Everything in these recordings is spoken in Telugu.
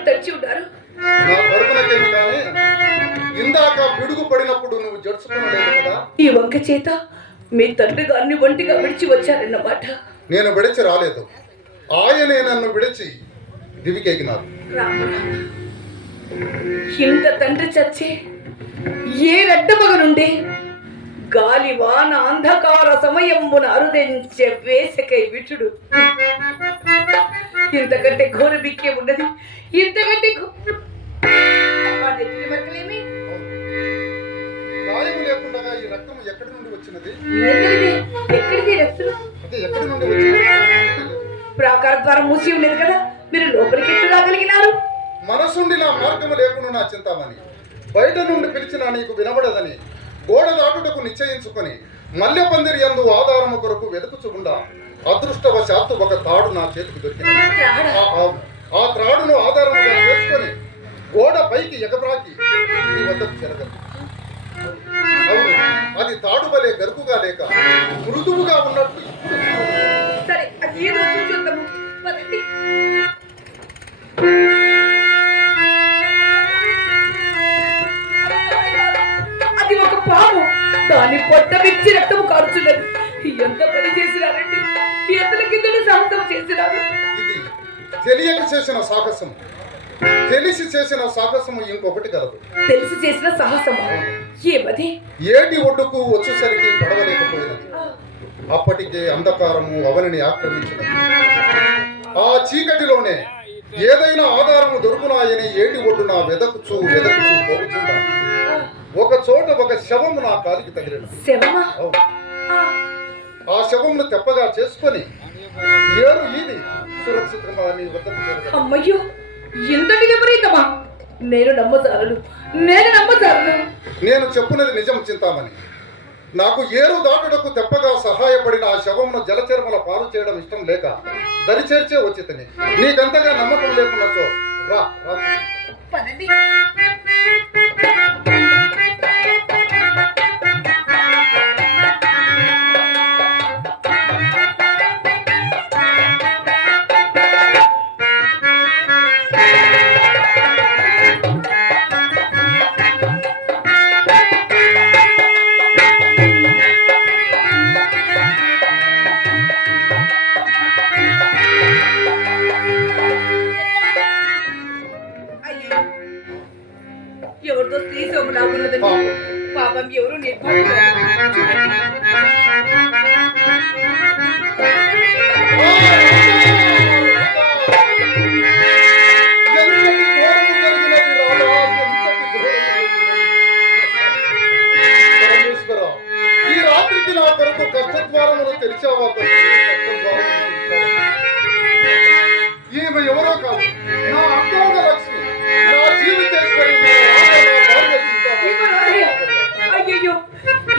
చేతులు తడిచి ఉన్నారు? నా కడుపునకేమి కానీ ఇందాక పిడుగు పడినప్పుడు నువ్వు జడుచుకోలేదు కదా. ఈ వంక చేత మీ తండ్రి గారిని ఒంటిగా విడిచి వచ్చారన్నమాట. నేను విడిచి రాలేదు, ఆయనే నన్ను విడిచి దివికెగినారు. ఇంత తండ్రి చచ్చే ఏ రెడ్డమగనుండే గాలి వాన అంధకార సమయమున అరుదించే వేసకై విటుడు. ఇంతకంటే ఘోర బిక్కే ఉన్నది. ఇంతకంటే గాయము లేకుండా ఈ రక్తం ఎక్కడి నుండి వచ్చినది? ఎక్కడిది రక్తం? అదే ఎక్కడి నుండి వచ్చినది? ప్రాకార ద్వారం మూసి ఉండేది కదా, మీరు లోపలికి ఎట్లు రాగలిగినారు? మనసుండి నా మార్గము లేకుండా నా చింతామణి, బయట నుండి పిలిచినా నీకు వినబడదని గోడ దాటుటకు నిశ్చయించుకొని మల్లె పందిరి యందు ఆధారము కొరకు వెతుకుచుకుండా అదృష్టవశాత్తు ఒక తాడు నా చేతికి దొరికింది. ఆ త్రాడును ఆధారముగా చేసుకొని గోడ పైకి ఎగబ్రాకి నీ వద్దకు చెరగదు. అవును, అది తాడు వలె గరుకుగా లేక మృదువుగా ఉన్నట్టు సరే, అది ఏదో చూద్దాము. అది ఒక పాము, దాని పొట్ట విచ్చి రక్తము కారుచున్నది. ఎంత పని చేసినారండి, ఎత్తల కిందలు సాహసం చేసినారు. ఇది తెలియక చేసిన సాహసం, తెలిసి చేసిన సాహసము ఇంకొకటి కలదు. తెలిసి చేసిన సాహసము ఏమది? ఏటి ఒడ్డుకు వచ్చేసరికి పడవలేకపోయినది. అప్పటికే అంధకారము అవనిని ఆక్రమించినది. ఆ చీకటిలోనే ఏదైనా ఆధారము దొరుకునాయని ఏటి ఒడ్డున వెదకుచూ పోగుచున్నా ఒక చోట ఒక శవము నా కాలికి తగిలిన. ఆ శవమును తెప్పగా చేసుకొని ఏరు ఈది సురక్షితంగా నీ వద్దకు చేరగా. అమ్మయ్యో, ఇంతటి విపరీతమా? నేను నమ్మజాలను. నేను చెప్పున్నది నిజం చింతామణి. నాకు ఏరు దాటుటకు తెప్పగా సహాయపడిన ఆ శవమును జలచర్మల పాలు చేయడం ఇష్టం లేక దరిచేర్చే వచ్చి తిని. నీకంతగా నమ్మకం లేకున్నచో రా రా. ఎవరితో స్త్రీ సోము నాకున్నదని పాపం ఎవరు ఈ రాత్రికి నా కొరకు కష్టద్వారములు తెరిచావా? ఈమె ఎవరో కాదు, నా అర్థంగ లక్ష్మి, నా జీవితేశ్వరి. అయ్యో,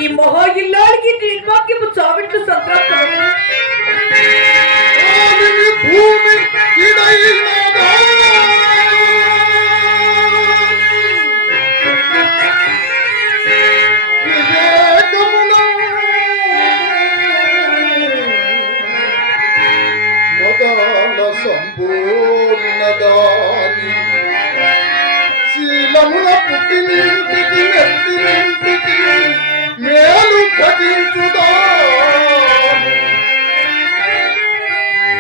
ఈ మహా ఇల్లాడికి నిర్వాక్యము చావిట్లు సంతృప్తమైన భూమి సంపూర్ణదాని శీలమున పుట్టినింటికి నెత్తినింటికి మేలు భజించుదా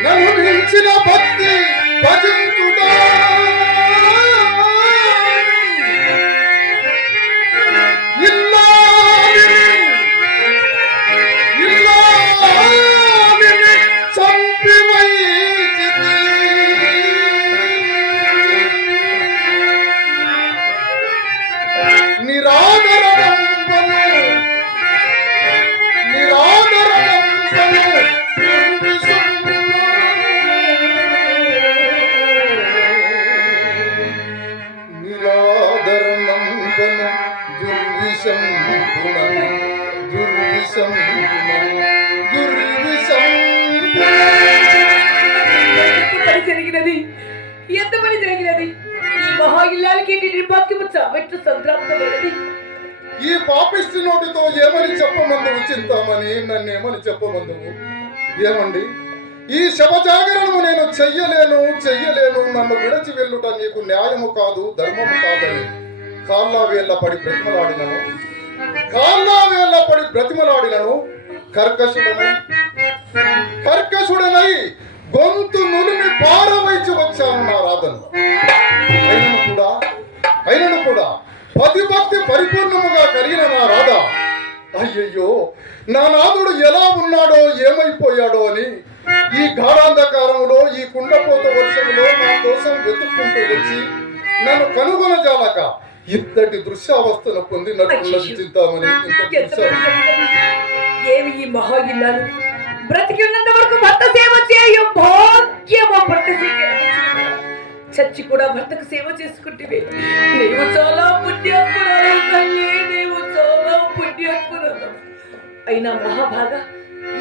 నన్ను మించిన భక్తి భజించుదా జరిగినది. ఎంత పని జరిగినది? ఈ మహా ఇల్లాలకి నిర్వాక్యము చావిట్లు సంతృప్తమైనది. ఈ పాపిష్టి నోటితో ఏమని చెప్పమందువు చింతామని? నన్నేమని చెప్పమందువు? ఏమండి, ఈ శవజాగరణము నేను చెయ్యలేను, నన్ను విడచి వెళ్ళుట నీకు న్యాయము కాదు, ధర్మము కాదని కాళ్ళ వేళ్ళ పడి బ్రతిమలాడినను కర్కశుడనై గొంతు నులిమి పారవైచి వచ్చాను నా రాధను. అయినను కూడా పతిభక్తి పరిపూర్ణముగా కలిగిన నా రాధ, అయ్యయ్యో నా నాథుడు ఎలా ఉన్నాడో ఏమైపోయాడో అని ఈ గాఢాంధకారములో, ఈ కుండపోత వర్షములో నా కోసం వెతుక్కుంటూ వచ్చి నన్ను కనుగొనజాలక ఇంతటి దృశ్యావస్థను పొందినట్టున్నది చింతామణి. ఏమి ఈ మహాగిల్లాలు బ్రతికినంత వరకు భర్త సేవ చేయ భాగ్యమా, భర్త చచ్చి కూడా భర్తకు సేవ చేసుకుంటే నీవు చాలా పుణ్యాత్మురాలు తల్లి, నీవు చాలా పుణ్యాత్మురాలు. అయినా మహాభాగ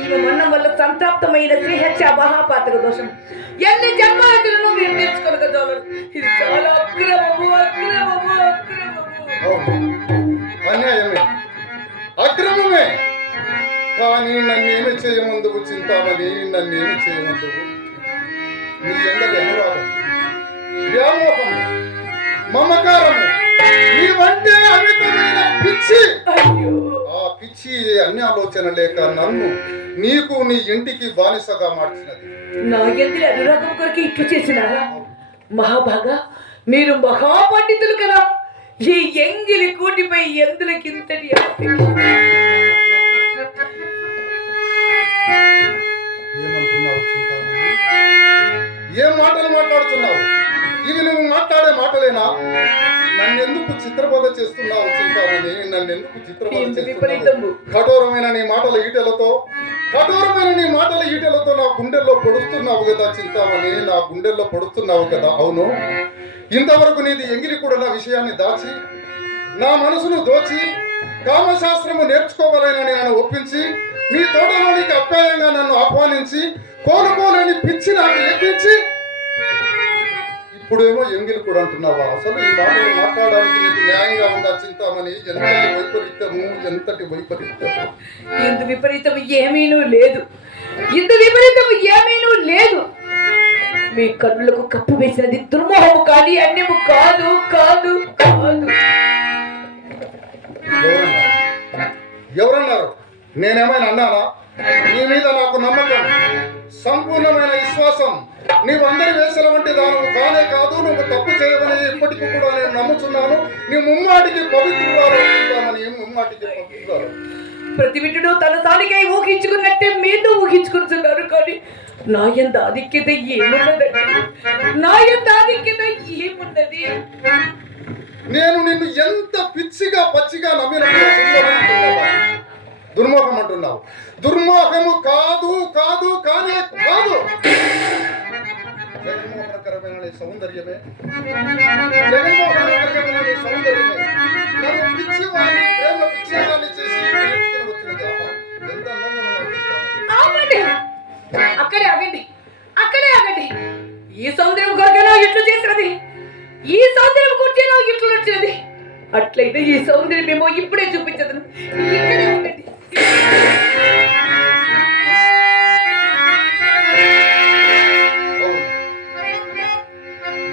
ఈమె మరణం వల్ల సంతాప్తమైన శ్రీహత్య మహాపాతక దోషం ఎన్ని జన్మాలను మీరు నేర్చుకోగలరు. ఇది చాలా అక్రమము. అక్రమమే కానీ నన్నేమి చేయమందువు చింతామణి, నన్నేమి చేయమందువు. నీ ఎందరి అనురాగం, వ్యామోహము, మమకారము, నీవంటే అమితమైన పిచ్చి. ఆ పిచ్చి అన్ని ఆలోచన లేక నన్ను నీకు నీ ఇంటికి బానిసగా మార్చినది. నా ఎందరి అనురాగం కొరకు ఇట్లు చేసినారా మహాభాగా? మీరు మహాపండితులు కదా, ఈ ఎంగిలి కూటిపై ఎందులకింతటి ఏమంటున్నావు చింతామణి? ఏం మాటలు మాట్లాడుతున్నావు? ఇవి నువ్వు మాట్లాడే మాటలేనా? నన్నెందుకు చిత్రబోధ చేస్తున్నావు చింతామణి? నన్నెందుకు చిత్రబోధ చేస్తున్నావు? కఠోరమైన నీ మాటల ఈటెలతో నా గుండెల్లో పొడుస్తున్నావు కదా చింతామణి, నా గుండెల్లో పొడుస్తున్నావు కదా. అవును, ఇంతవరకు నీది ఎంగిలి కూడా నా విషయాన్ని దాచి నా మనసును దోచి కామశాస్త్రము నేర్చుకోవాలని నన్ను ఒప్పించి మీ తోటలోనికి అప్యాయంగా నన్ను ఆహ్వానించి కోలుకోలేని పిచ్చి నాకు ఎక్కించి ఇప్పుడేమో ఎంగిలి కూడా అంటున్నావా? అసలు ఈ మాటలు మాట్లాడడానికి నీకు న్యాయంగా ఉందా చింతామణి? ఎంతటి వైపరీత్యము! ఇందు విపరీతం ఏమీనూ లేదు. మీ కన్నులకు కప్పు వేసినది దుర్మోహము కానీ అన్యము కాదు. ఎవరన్నారు? నేనేమైనా అన్నానా? నీ మీద నాకు నమ్మకం, సంపూర్ణమైన విశ్వాసం. నీవు అందరి వేసల వంటి దానివు కానే కాదు. నువ్వు తప్పు చేయమని ఇప్పటికీ కూడా నేను నమ్ముతున్నాను. నీ ముమ్మాటికి పవిత్రురాలు. ప్రతి విటుడు తన తాలికై ఊహించుకున్నట్టే మీద ఊహించుకుంటున్నారు కానీ నా యందు ఆధిక్యత ఏమున్నది? నేను నిన్ను ఎంత పిచ్చిగా పచ్చిగా నమ్మినట్టు దుర్మోహం అంటున్నావు. దుర్మోహము కాదు కానే కాదు. జగన్మోహనకరమైన సౌందర్యమే నన్ను పిచ్చివాడిని, ప్రేమ పిచ్చివాడిని చేసి అక్కడే ఆగండి. ఈ సౌందర్యం కొరకేనా ఇట్లు చేసినది? ఈ సౌందర్యం కూర్చేనా ఇట్లు నడిచినది? అట్లయితే ఈ సౌందర్యం ఏమో ఇప్పుడే చూపించదు. ఇక్కడే ఉండండి.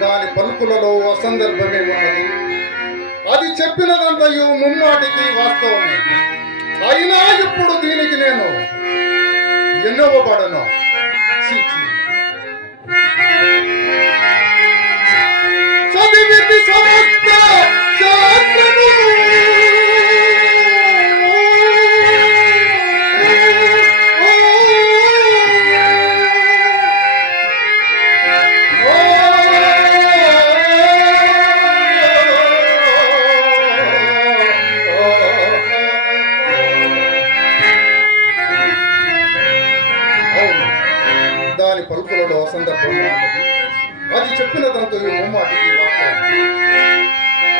దాని పలుకులలో అసందర్భమే ఉన్నది. అది చెప్పినదంతయు ముమ్మాటికి వాస్తవమే. అయినా ఇప్పుడు దీనికి నేను ఎన్నోపడను. చదివింది సమస్త శాస్త్రము పలుకులలో సందర్భంగా ఉన్నది. అది చెప్పినదంతా ముమ్మాటికి వాస్తవం.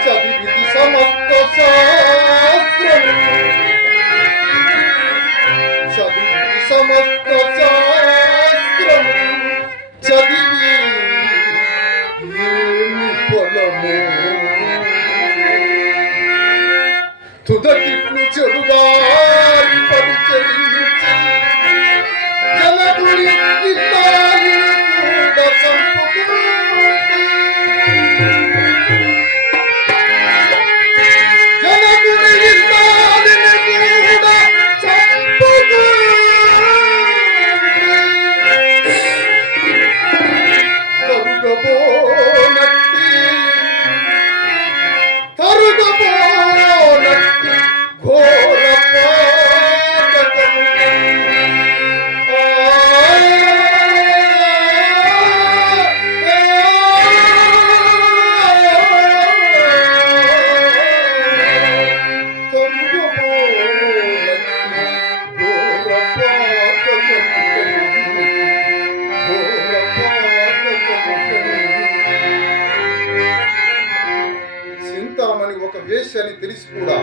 చదివిది సమస్త శాస్త్రము, చదివి ఏమి పొలము తుదకిట్లు చెడుదారి పరిచరించి జనకుడి వేశ్య అని తెలిసి కూడా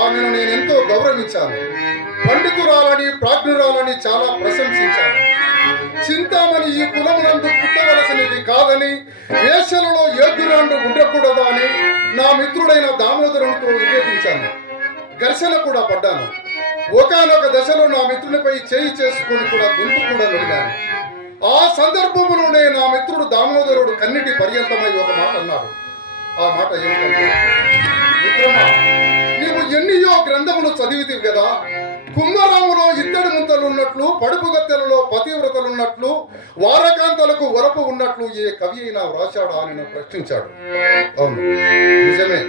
ఆమెను నేను ఎంతో గౌరవించాను. పండితురాలని ప్రాజ్ఞురాలని చాలా ప్రశంసించాను. చింతామణి ఈ కులమునందు పుట్టవలసినది కాదని, వేశ్యలలో యోగ్యురాండు ఉండకూడదా అని నా మిత్రుడైన దామోదరునితో వివేచించాను. ఘర్షణ కూడా పడ్డాను. ఒకానొక దశలో నా మిత్రునిపై చేయి చేసుకుని కూడా గొంతు కూడా నొడిగాను. ఆ సందర్భంలోనే నా మిత్రుడు దామోదరుడు కన్నిటి పర్యంతమై ఒక మాట అన్నాడు. ఆ మాట ఏమిటంటే, మిత్రమా, నీవు ఎన్నియో గ్రంథములు చదివితివి కదా, కుంభరాములో ఇత్తడి ముంతలు ఉన్నట్లు, పడుపు గత్తెలలో పతివ్రతలున్నట్లు, వారకాంతలకు వరపు ఉన్నట్లు ఏ కవి అయినా వ్రాశాడా అని నన్ను ప్రశ్నించాడు. అవును, నిజమే.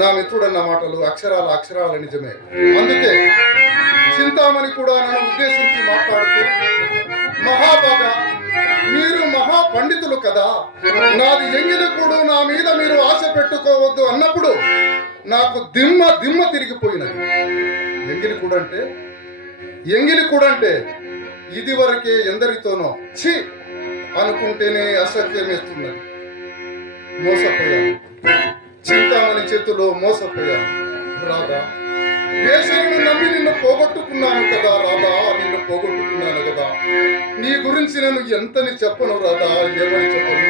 నా మిత్రుడన్న మాటలు అక్షరాల నిజమే. అందుకే చింతామణి కూడా నన్ను ఉద్దేశించి మాట్లాడుతూ, మహాబాగా, మీరు మహా పండితులు కదా, నాది ఎంగిలి కూడు, నా మీద మీరు ఆశ పెట్టుకోవద్దు అన్నప్పుడు నాకు దిమ్మ తిరిగిపోయినది. ఎంగిలి కూడంటే ఇది వరకే ఎందరితోనో ఛీ అనుకుంటేనే అసహ్యమేస్తున్నది. మోసపోయాను, చింతామణి చేతిలో మోసపోయాను. రాధా, వేషాలను నమ్మి నిన్ను పోగొట్టుకున్నాను కదా రాధా, నిన్ను పోగొట్టుకున్నాను కదా. నీ గురించి నేను ఎంతని చెప్పను రాధా, ఏమని చెప్పను.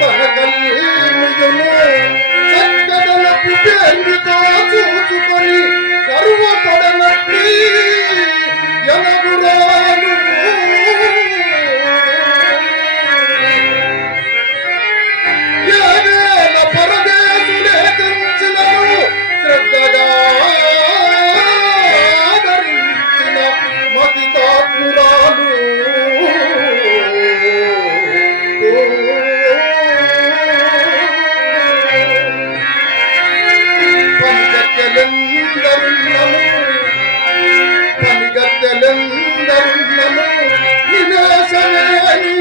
తన కల్లును చక్కదనపు పేరుతో చూచుకొని గర్వపడనట్టి ఎనగురాను. ఏవేల పరదేశులే తెంచినను శ్రద్ధగా ధరించిన మతితాత్మురాలు. పనిగత్తెలెందరున్నము నివేశమేని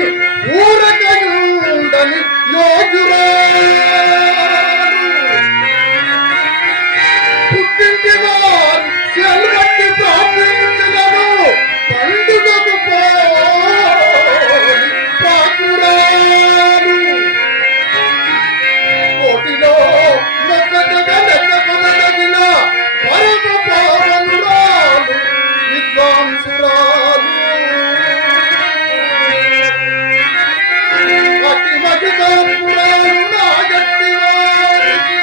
ఊరకయుండని యోగురాలు. పుట్టింటి వారు చెల్వట్టి ప్రార్థించినను పండుగకు పోయి పాకురాలు. కోటిలో మెక్కగా లెక్కకొనదగిన పరమ పావనురాలు విద్వాంసురాలు. అతి మహితాత్మురాలు నా గట్టి వారికి,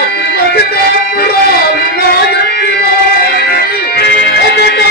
అతి మహితాత్మురాలు నా గట్టి వారికి అగటా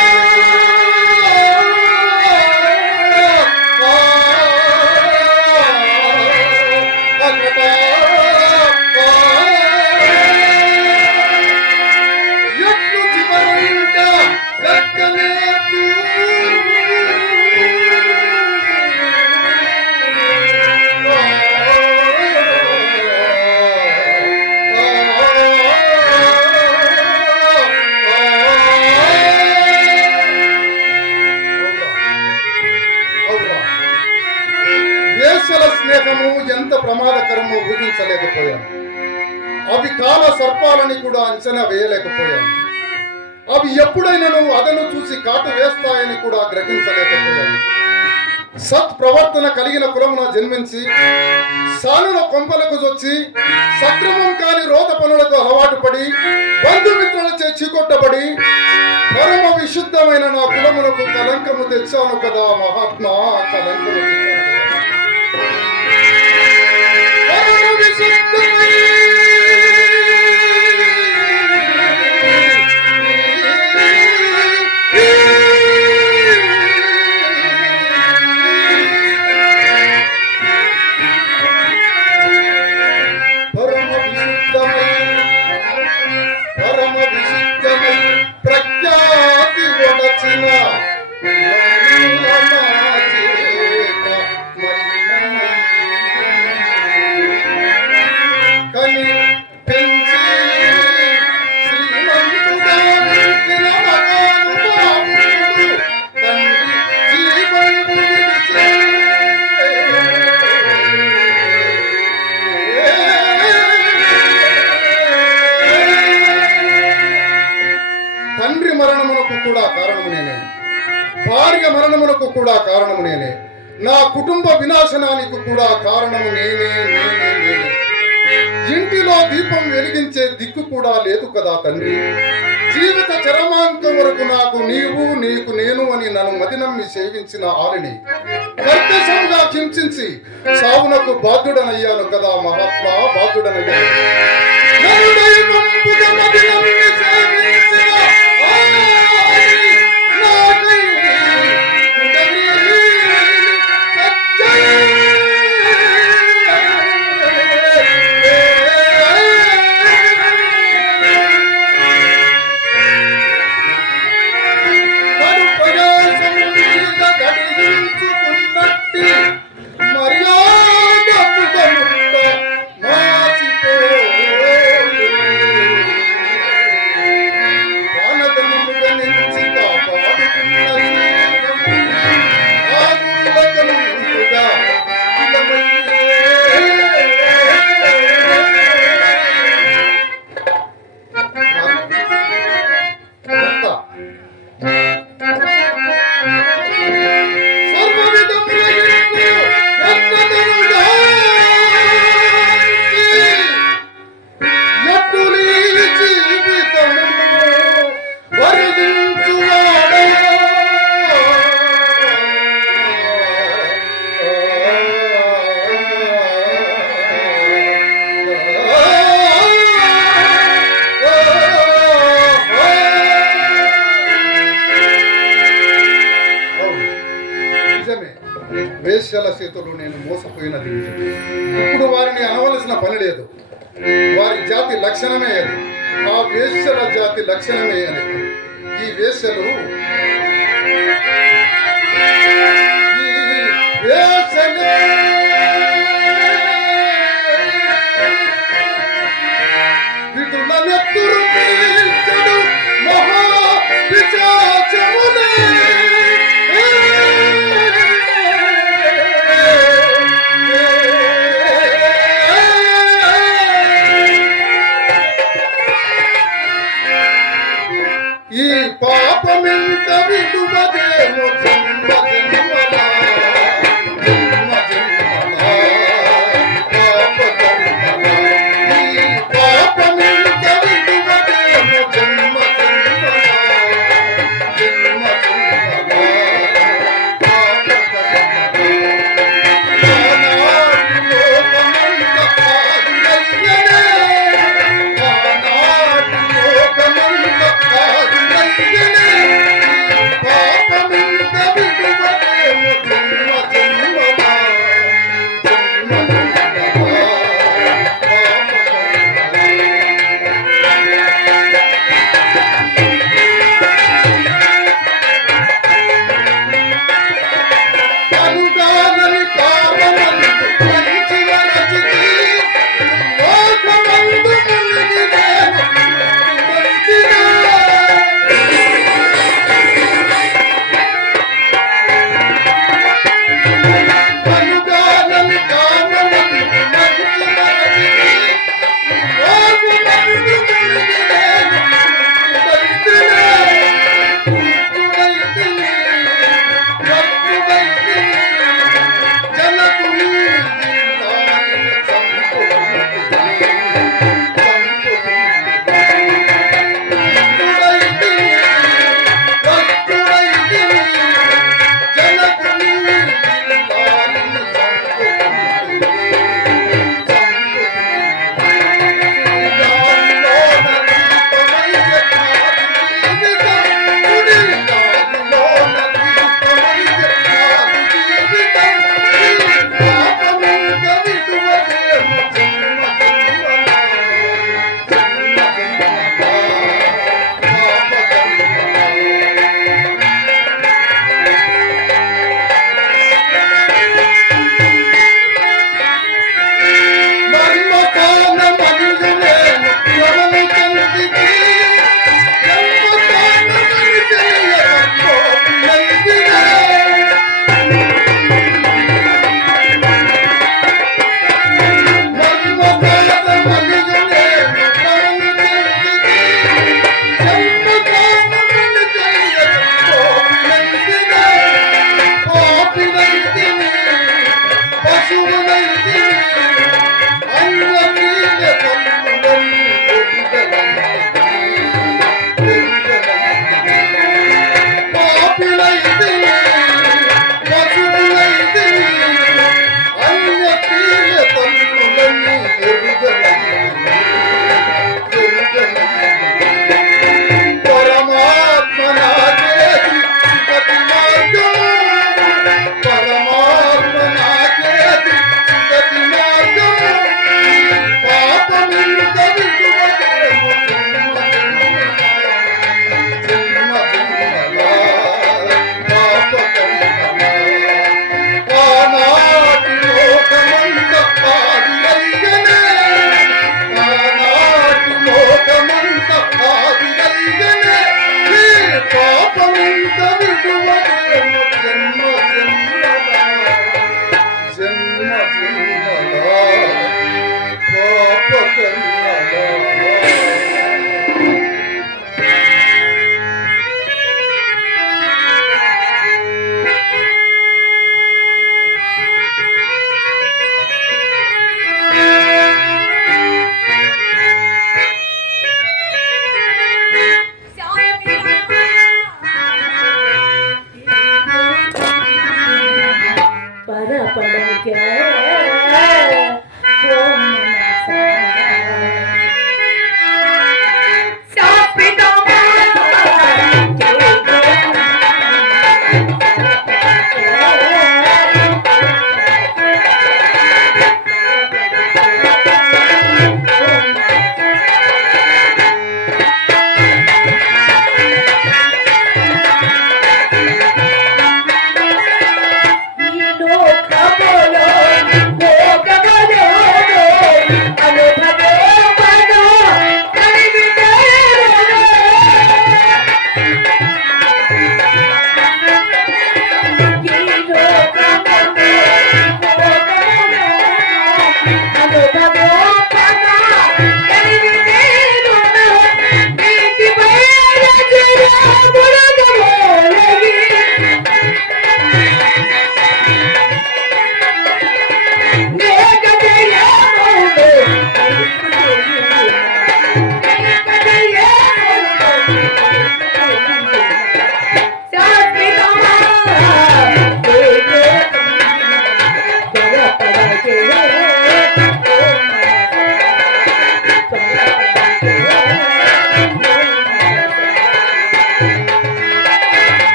స్నేహము ఎంత ప్రమాదకరమో ఊహించలేకపోయాను. అవి కాల సర్పాలని కూడా అంచనా వేయలేకపోయాను. అవి ఎప్పుడైనాను అదను చూసి కాటు వేస్తాయని కూడా గ్రహించలేకపోయాను. సత్ ప్రవర్తన కలిగిన కులమున జన్మించి సానుల కొంపలకు వచ్చి సక్రమం కాని రోత పనులకు అలవాటు పడి బంధుమిత్రులచే చీకొట్టబడి పరమ విశుద్ధమైన నా కులములకు కలంకము తెచ్చాను కదా మహాత్మా, కలంకము తెచ్చాను కదా. పరమ విశుద్ధమై ప్రఖ్యాతి వడచిన కని పెంచి శ్రీమంతుడా నిలిచిన మహానుభావుడు తండ్రి జీవము విడిచే. తండ్రి మరణమునకు కూడా కారణము నేనే. భార్య మరణమునకు కూడా కారణము నేనే, నా కుటుంబ వినాశనానికి కూడా కారణము నేనే. ఇంటిలో దీపం వెలిగించే దిక్కు కూడా లేదు కదా తండ్రి. జీవిత చరమాంతం వరకు నాకు నీవు నీకు నేను అని నన్ను మది నమ్మి సేవించిన ఆలిని కర్కశంగా హింసించి సావునకు బాధ్యుడనయ్యాను కదా మహాత్మా, బాధ్యుడనయ్యాను. నన్ను దైవంబుగా మది నమ్మి సేవించిన ఆలిని నాకై ఉండని వేశ్యల చేతులు నేను మోసపోయినది. ఇప్పుడు వారిని అనవలసిన పని లేదు. వారి జాతి లక్షణమే అది. ఆ వేశ్యల జాతి లక్షణమే అది. ఈ వేశ్యలు విటుల నెత్తురు పీల్చెడు మహా పిశాచమునే. ఈ పాపమింత విడువదేమో జన్మ జన్మలా, జన్మ జన్మలా, పాప జన్మలా. ఈ పాపమింత విడువదేమో జన్మ జన్మలా, జన్మ జన్మలా, పాప జన్మలా. ఆనాటి లోకమంత కాదులయ్యనే, ఆనాటి లోకమంత కాదులయ్యనే, పాపమింత విడువ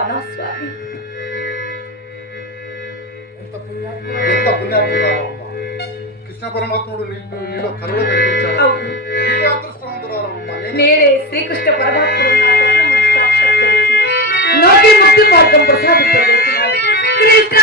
కానా స్వామి? ఎంత పుణ్యాత్మురాలమ్మా. కృష్ణ పరమాత్ముడు నీలో కరుణ కలిగించాడు. అవును, నీవే అదృష్టవంతురాలమ్మా. నేనే శ్రీకృష్ణ పరమాత్ముడు నా స్వప్నమును సాక్షాత్కరించి నాకే ముక్తి మార్గం ప్రసాదింపజేస్తున్నాడు. కృష్ణ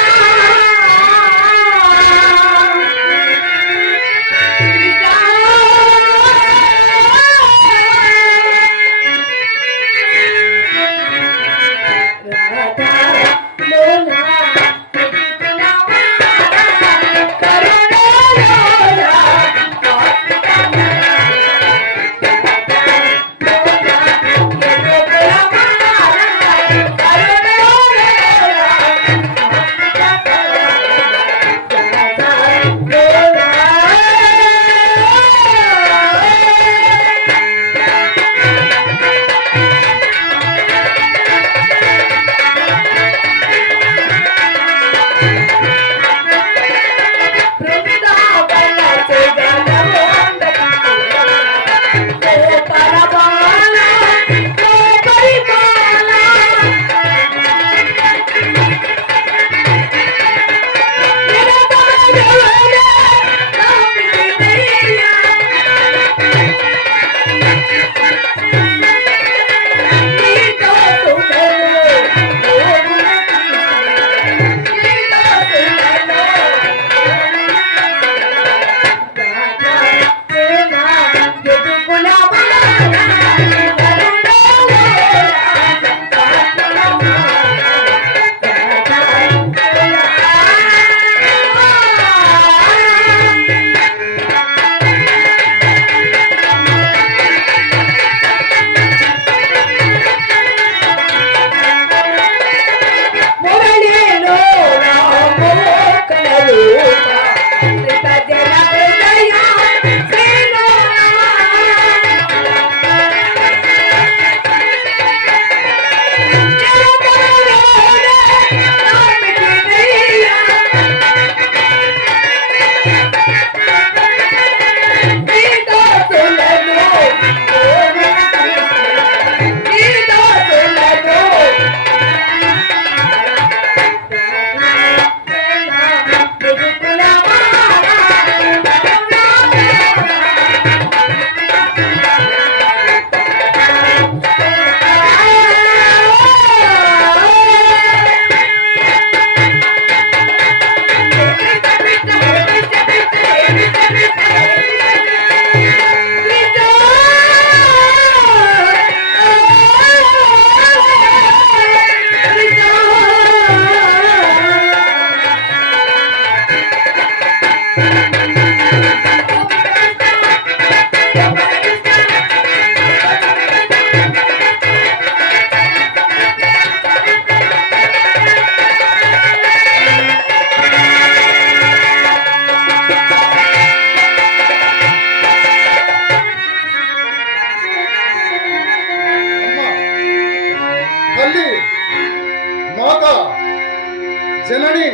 జనని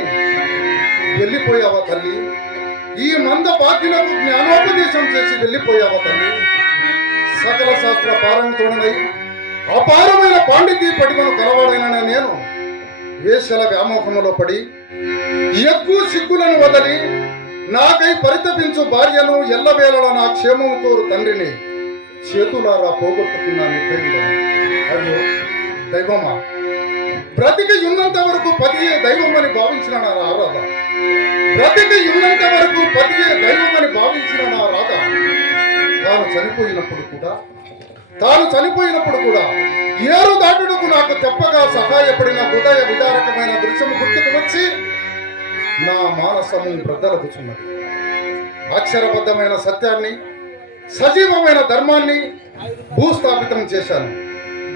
వెళ్ళిపోయావా తల్లి? ఈ మంద బాధ్యులకు జ్ఞానోపదేశం చేసి వెళ్ళిపోయావా తల్లి? సకల శాస్త్ర పారంగతుడనై అపారమైన పాండితీ పటిమను కలవాడైన నేను వేశ్యల వ్యామోహములో పడి ఎక్కువ సిగ్గులను వదలి నాకై పరితపించు భార్యను ఎల్లవేళలా నా క్షేమము కోరు తండ్రిని చేతులారా పోగొట్టుకున్నా నిర్దయుడను. అయ్యో దైవమా, బ్రతికి ఉన్నంత వరకు పతియే దైవం అని భావించిన నా రాధ, బ్రతికి ఉన్నంత వరకు పతియే దైవం అని భావించిన నా రాధ తాను చనిపోయినప్పుడు కూడా ఏరు దాటుటకు నాకు తెప్పగా సహాయపడిన హృదయ విదారకమైన దృశ్యము గుర్తుకు వచ్చి నా మానసము బ్రద్దలకుచున్నది. అక్షరబద్ధమైన సత్యాన్ని, సజీవమైన ధర్మాన్ని భూస్థాపితం చేశాను.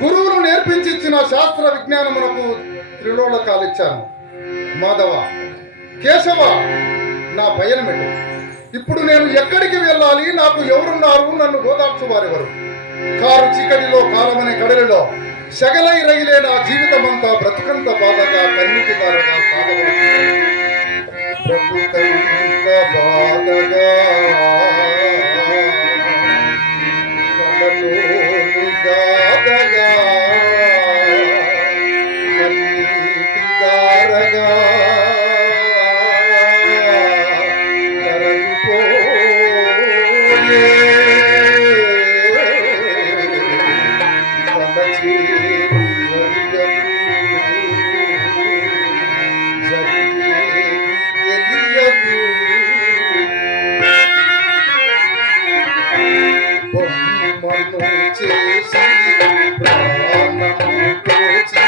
గురువును నేర్పించి ఇచ్చిన శాస్త్ర విజ్ఞానమునకు త్రిలోకాలిచ్చాను. మాధవ, కేశవ, నా పయనమెటు. ఇప్పుడు నేను ఎక్కడికి వెళ్ళాలి? నాకు ఎవరున్నారు? నన్ను ఓదార్చు వారెవరు? కారు చీకటిలో కాలమనే కడలిలో సగలై రైలే నా జీవితమంతా బ్రతుకంత బాధగా కన్నికి దారగా సాగవచ్చు. బ్రతుకంత బాధగా కలలోని గాథగా కన్నికి చేసి ప్రాణము పోచి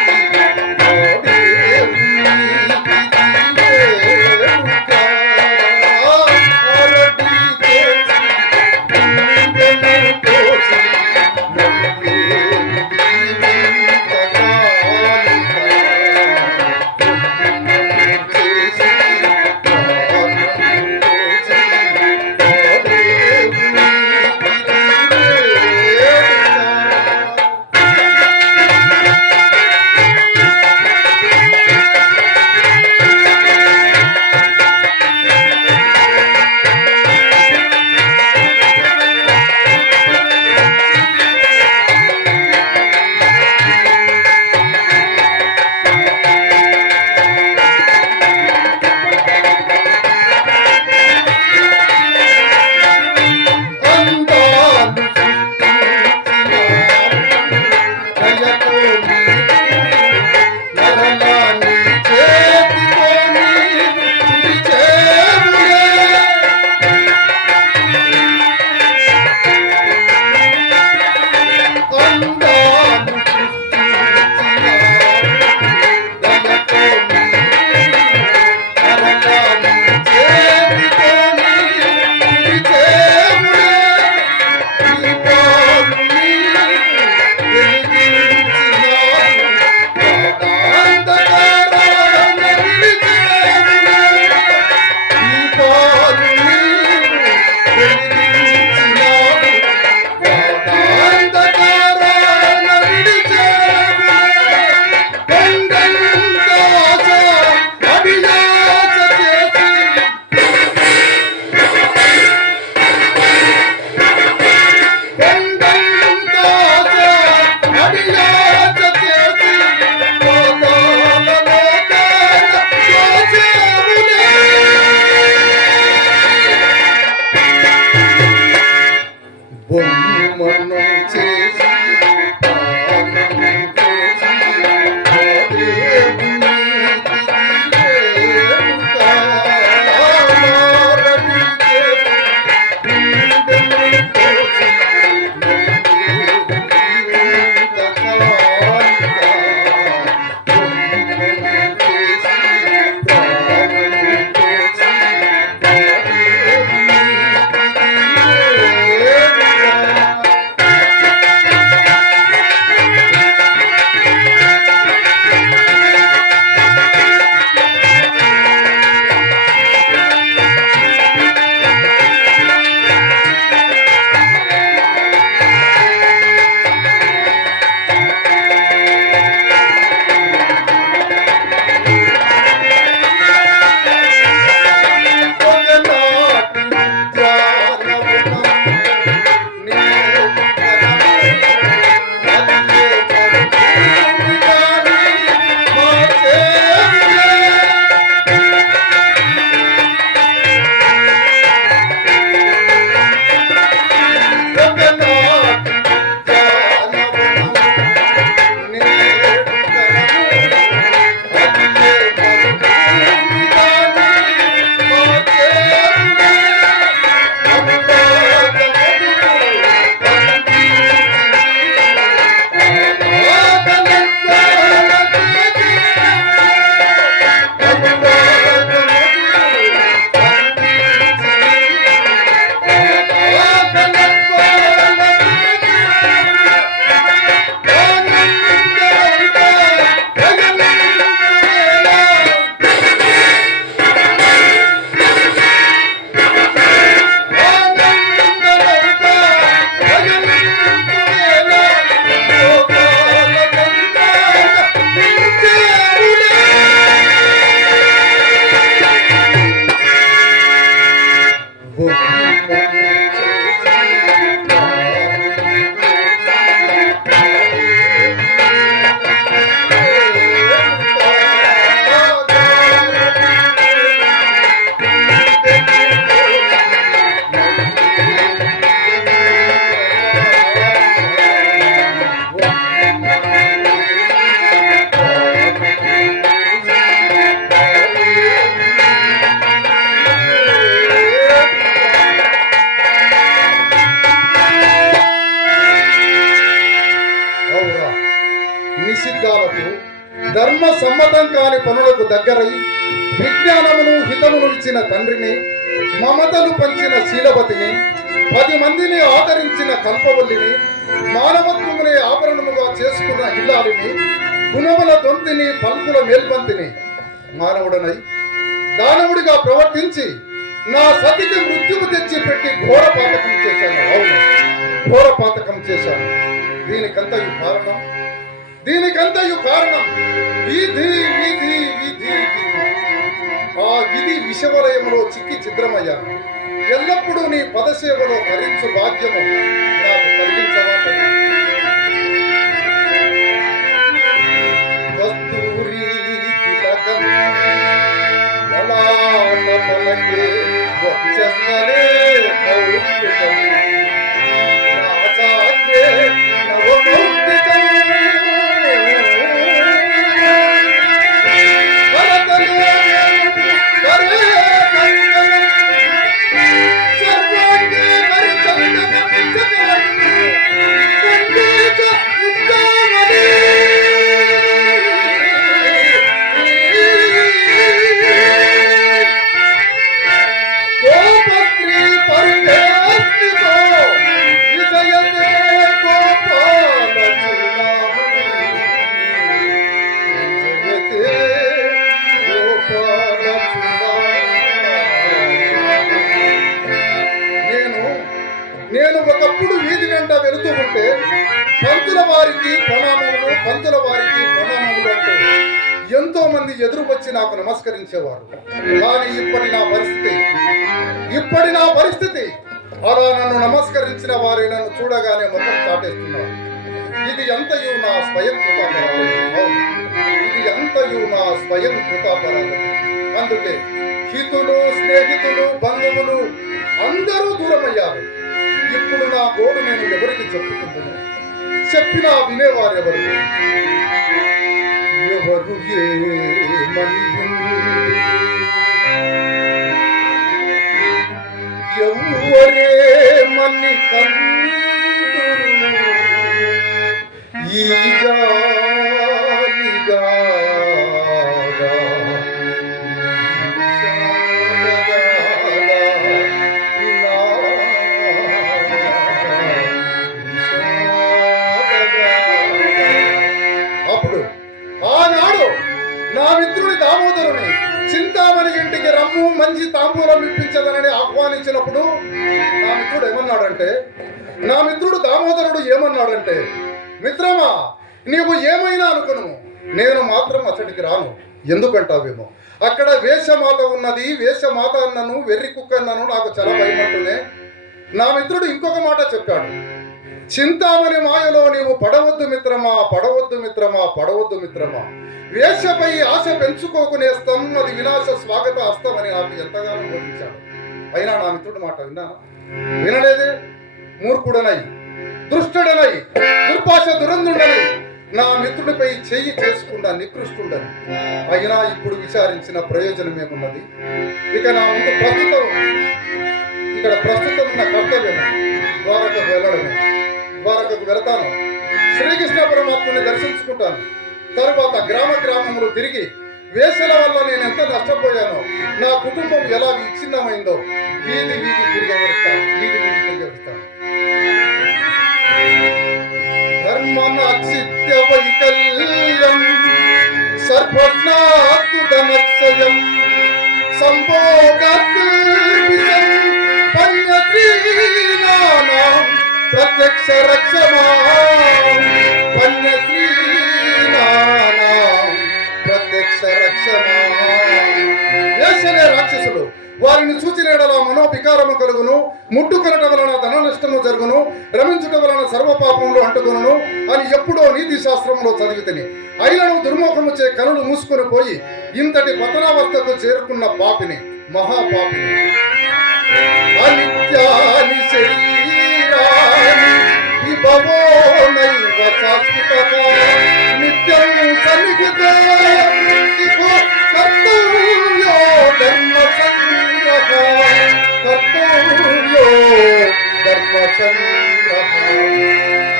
నిషిద్ధాలకు ధర్మ సమ్మతం కాని పనులకు దగ్గరై విజ్ఞానమును హితమును ఇచ్చిన తండ్రిని, మమతలు పంచిన శీలవతిని, 10 మందిని ఆదరించిన కల్పవల్లిని, మానవత్వమునే ఆభరణముగా చేసుకున్న ఇల్లాలిని, గుణముల దొంతిని, పలుకుల మేల్బంతిని, మానవుడనై దానవుడిగా ప్రవర్తించి నా సతికి మృత్యువు తెచ్చి పెట్టి ఘోర పాతకం చేశాను. అవును, ఘోర పాతకం చేశాను. దీనికంతయు కారణం విధి విధి విధి విధి. ఆ విధి విషవలయంలో చిక్కి ఛిద్రమయ్యాను. ఎల్లప్పుడూ నీ పదసేవలో భరించు భాగ్యము నాకు కలిగించవా? కస్తూరి తిలకం లలాట పలకే వక్షస్థలే కౌస్తుభం నాసాగ్రే నవమౌక్తికం నేను ఒకప్పుడు వీధి వెంట వెళుతూ ఉంటే పంతుల వారికి ప్రణామములు అంటూ ఎంతో మంది ఎదురు వచ్చి నాకు నమస్కరించేవారు. కానీ ఇప్పటి నా పరిస్థితి అలా నన్ను నమస్కరించిన వారే నన్ను చూడగానే ముఖం చాటేస్తున్నారు. ఇది అంతయు నా స్వయం కృతాపరాధం. అందుకే హితులు, స్నేహితులు, బంధువులు అందరూ దూరమయ్యారు. ఇప్పుడు నా గోడు నేను ఎవరికి చెప్పుకుంటున్నాను? చెప్పినా వినేవారెవరు? ఎవరు ఎవరేమని కందురు ఈ జాలిగా చింతామణి ఇంటికి రమ్ము, మంచి తాంబూలం ఇప్పించదనని ఆహ్వానించినప్పుడు నా మిత్రుడు దామోదరుడు ఏమన్నాడంటే, మిత్రమా, నీవు ఏమైనా అనుకును, నేను మాత్రం అతడికి రాను. ఎందుకంటావేమో, అక్కడ వేషమాత ఉన్నది. వేషమాత అన్నను, వెర్రి కుక్క అన్నను నాకు చాలా భయమంటూనే నా మిత్రుడు ఇంకొక మాట చెప్పాడు. చింతామణి మాయలో నీవు పడవద్దు మిత్రమా, వేషపై ఆశ పెంచుకోకునేస్తాం, అది వినాశ స్వాగత హస్తమని నాకు ఎంతగానో బోధించాడు. అయినా నా మిత్రుడు మాట వినలేదే. మూర్ఖుడనై, దుష్టుడనై, దుర్భాష దురందుండనై నా మిత్రుడిపై చెయ్యి చేసుకుండా నికృష్టుండని. అయినా ఇప్పుడు విచారించిన ప్రయోజనం ఏమున్నది? ఇక నా ముందు ప్రస్తుతం ఉన్న కర్తవ్యం ద్వారకకు వెళ్ళడమే. ద్వారకకు వెళతాను, శ్రీకృష్ణ పరమాత్మని దర్శించుకుంటాను. తరువాత గ్రామములు తిరిగి వేసల వల్ల నేను ఎంత నష్టపోయానో, నా కుటుంబం ఎలా విచ్ఛిన్నమైందో వీధి తిరిగి వస్తాను. ధర్మనాచిత్య వైకల్యం సర్వజ్ఞాతుదనక్షయం సంభోగత్రియం పన్యశ్రీనానాం ప్రత్యక్ష రక్షమా రాక్షసుడు వారిని చూచినేడలా మనోవికారము కలుగును, ముట్టుకొనట వలన ధన నష్టము జరుగును, రమించుట వలన సర్వపాపములు అంటుకొనును అని ఎప్పుడో నీతి శాస్త్రంలో చదివితిని. అయినను దుర్మోహముచే కనులు మూసుకొని పోయి ఇంతటి పతనావస్థకు చేరుకున్న పాపిని, మహాపాపిని. అనిత్యాని శరీరాని విభవో నైవ శాశ్వతః నిత్యం సన్నిహితో కర్తవ్యో ధర్మ సంగ్రహ.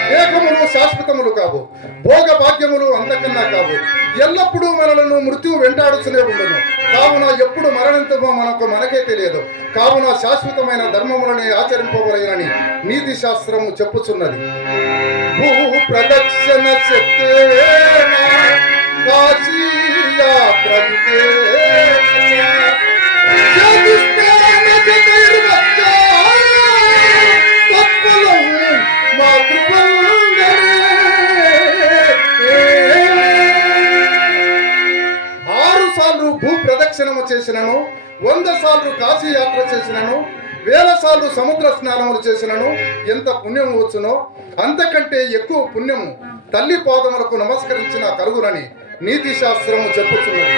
దేహములు శాశ్వతములు కావు, భోగ భాగ్యములు అంతకన్నా కావు. ఎల్లప్పుడూ మనలను మృత్యువు వెంటాడుతూనే ఉండును. కావున ఎప్పుడు మరణించమో మనకే తెలియదు. కావున శాశ్వతమైన ధర్మములని ఆచరింపవలెనని నీతి శాస్త్రము చెప్పుచున్నది. భూ ప్రదక్షిణ శక్తేన కాశీ యాత్రయుతే భూ ప్రదక్షిణము చేసినను, 100 సార్లు కాశీ యాత్ర చేసినను, 1000 సార్లు సముద్ర స్నానములు చేసినను ఎంత పుణ్యం వచ్చునో అంతకంటే ఎక్కువ పుణ్యము తల్లి పాదములకు నమస్కరించిన కలుగునని నీతి శాస్త్రము చెప్పుచున్నది.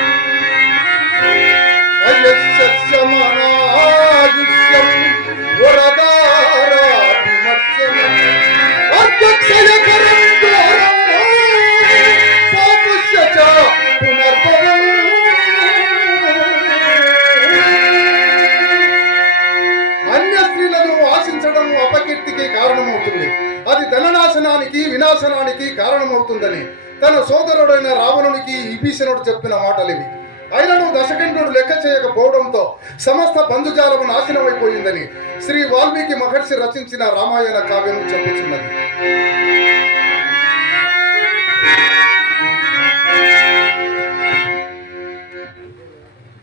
అపకీర్తికి కారణమవుతుంది. అది ధననాశనానికి వినాశనానికి కారణమవుతుందని తన సోదరుడైన రావణునికి విభీషణుడు చెప్పిన మాటలివి. అయినను దశకంఠుడు లెక్క చేయకపోవడంతో సమస్త బంధుజాలము నాశనమైపోయిందని శ్రీ వాల్మీకి మహర్షి రచించిన రామాయణ కావ్యము చెప్పుచున్నది.